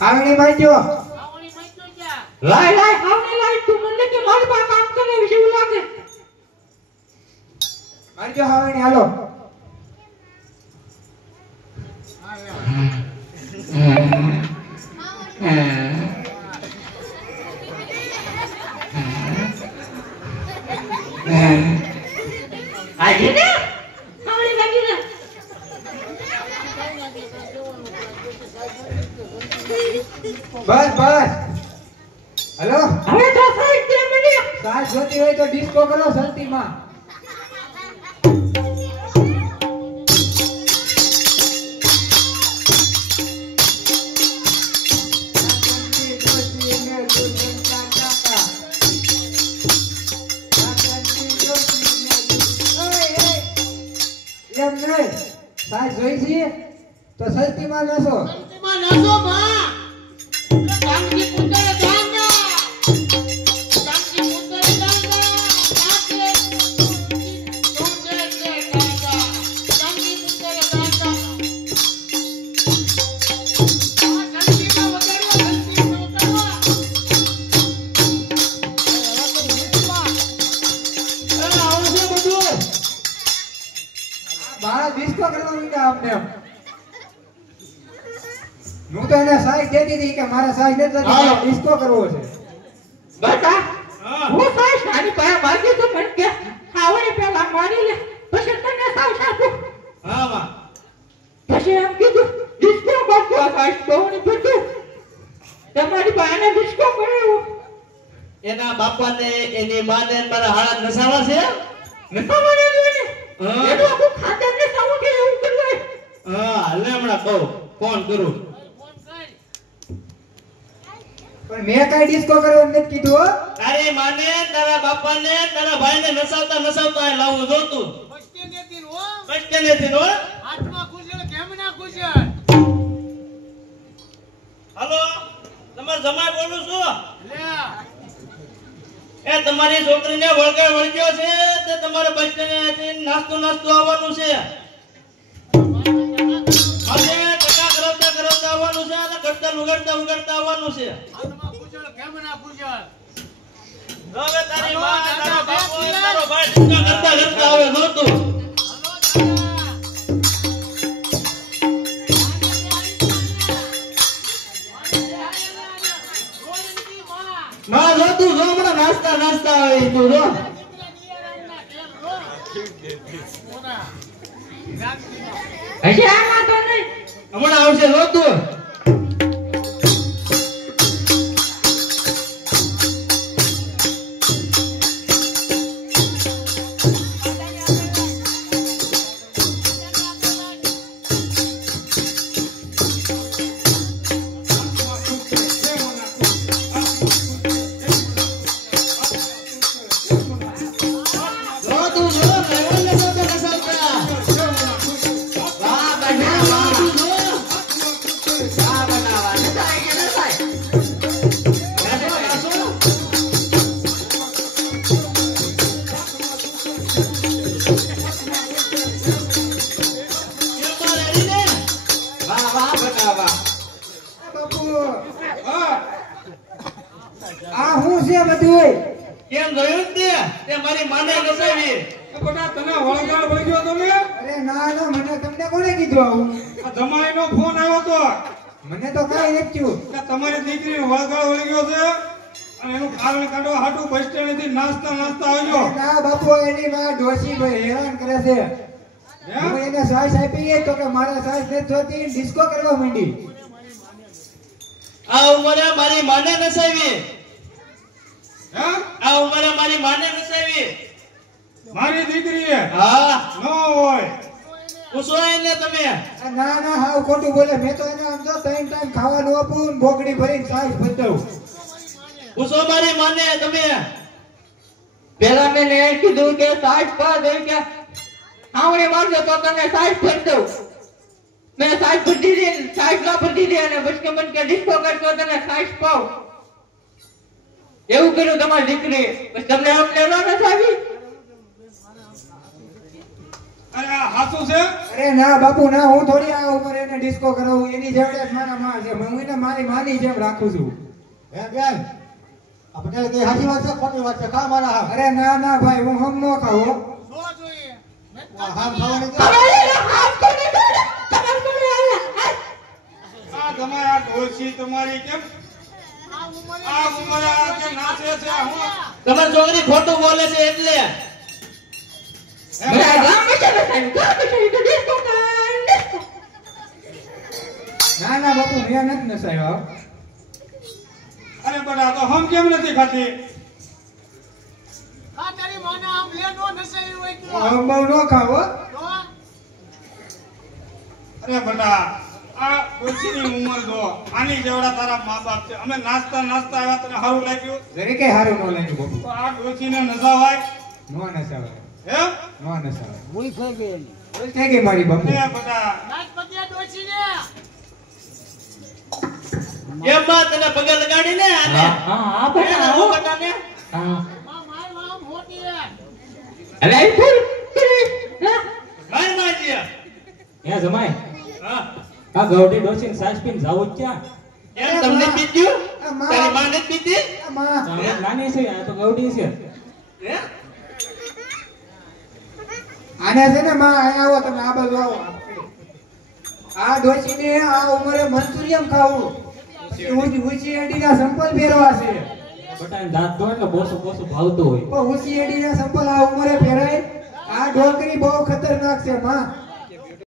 આવણી માજો લાય આવને લાય તું મને કે મારી પાસે કામ કરે વિશે એવું લાગે માજો આવણી હાલો આજે ને આવણી લાગી ને બસ હેલો હવે તો સાઈડ દે મને સાસ જોતી હોય તો ડિસ્કો કરો સલતીમાં સાસ જોઈ છીએ તો સલતીમાં નાસો માં કામની પુત્રે ગાંગા કામની પુત્રે ગાંગા કાકે તોંગે કે ગાંગા કામની પુત્રે ગાંગા આ સંતીમાં વગાડવા આવશે બધું બાળા ડિસ્કો કરવા માંડ્યા આપને હું તો એને સાઈઝ દેતી હતી કે મારા સાઈઝ નથી ડિસ્કો કરવો છે બેટા હું સાઈઝ આની પાસે માગી તો પણ કે ખાવાની પહેલા મારી લે પછી તને સાઈઝ આપું હા માં પછી એમ કીધું ડિસ્કો કરતો સાઈઝ બહુની પીધું તમારી પાસે ડિસ્કો કરાવ્યો એના બાપાને એની માને મારા હાડા નસાવા છે નસાવાને જોઈને હા. એ તો આખું ખાતર ને સાવું કે એવું કરવાય હા હાલે હમણાં કહું ફોન કરું પણ મેં કઈ ડિસ્કો કરવાનું નથી કીધું હો તારી માને તારા બાપાને તારા ભાઈને નસાવતા અહીં લાવવું જોતું કષ્ટ નથી નો હાલો તમાર જમાઈ બોલું છું એ તમારી છોકરીને વળગાડ વળગ્યો છે તે તમારે બસ સ્ટેન્ડે નાસ્તો આવવાનું છે આજે ટકા કરાવતા આવવાનું છે અને કરતા ઉગાડતા આવવાનું છે હવે તારી માં તારા બાપુ તારો ભાઈ ટકા કરતા આવે નહોતું માં જો તું જો હમણાં નાસ્તા આવે તું જો હજી આમાં તો નહીં હમણાં આવશે જો તું આ હું છે બધું કેમ જોયું તે મારી માને નસાવી બેટા તને વળગાડ વળગ્યો તમે અરે ના મને તમને કોણે કીધું આવું આ જમાઈનો ફોન આવ્યો તો મને તો કાઈ નથી થયું કે તમારી દીકરીને વળગાડ વળગ્યો છે અને એનું કારણ કાઢવા હાટુ બસ સ્ટેન્ડેથી નાસ્તા આવજો ના બાપુ એની માં ડોસી ભાઈ હેરાન કરે છે હું એને સાઈઝ આપી તો કે મારા સાઈઝ નથી જોતી ડિસ્કો કરવા માંડી આ ઉંમરે મારી માને નસાવી હે આ ઉંમરે મારી માને નસાવી મારી દીકરીએ હા ન હોય પૂછો એને તમે ના હાવ ખોટું બોલે મેં તો એને આમ તો 3 ટાઈમ ખાવાનું આપું ને બોકડી ભરીને સાઈઝ બતાવું પૂછો મારી માને તમે પેલા મેં કીધું કે સાઈડ પર દે કે આવડે મારજો તો તને સાઈડ પર દઉં મેં સાઈડ પર દીધી સાઈડ ના પર દીધી અને બસ કે મને કે ડિસ્કો કરતો તને સાઈડ પાવ એવું કર્યું તમારી દીકરી બસ તમને અમને ન નસાવી અરે આ હાસુ છે? અરે ના બાપુ ના, હું થોડી આ ઉંમરે એને ડિસ્કો કરાવું. એની જેવડે જ મારા માં છે. હું એને મારી માની જેમ રાખું છું. હે બેન આ પટેલ કે સાચી વાત છે ખોટી વાત છે કા મારા હા અરે ના ના ભાઈ, હું હમ નો ખાવો. હામ ખાવાની કે આ તમારે આ ડોશી તમારી કેમ આ ઉંમરે આ કેમ નાચે છે? આ હું તમારી છોકરી ખોટું બોલે છે એટલે મેરા ગામ में चलो साहब गाम में चलो तो डिस्को का डिस्को ના ના બાપુ, મેં નથી નસાયો. અરે બટા તો હમ કેમ નથી ખાતી? હું બહુ નો ખાવો. અરે બટા આ ડોશીની ઉંમર જો આની જેવડા તારા મા બાપ છે. અમે નાસ્તા નાસ્તા આવ્યા તને સારું લાગ્યું? જરીકે હારું નો લાગ્યું બાપુ. તો આ ડોશીને નજાવાય નો નસાવે. હે? નો નસાવે. ભૂલ થઈ ગઈ મારી બાપુ. એ બટા એમ બા તને પગે લગાડીને આને હા બેટા એને આવો હું બટાને હા અરે આઈ ફૂલ માર માજી હે જમાઈ હા આ ગૌડી ડોસીને સાસ પીને જાવું જ ક્યાં? એમ તમને પીધ્યું આ માં. તારી માં નથી પીધી આ માં. આ નાની છે આ તો ગૌડી છે. હે આને છે ને માં, અહીંયા આવો તમે, આ બાજુ આવો. આ ડોશીને આ ઉંમરે મંચુરિયમ ખાવું. ઊંચી એડીના સંપલ પહેરવા છે. બટાને દાંત દો એટલે બોસો બોસો ભાવતું હોય. પણ ઊંચી એડીના સંપલ આ ઉંમરે પહેરાય? આ ડોકરી બહુ ખતરનાક છે માં.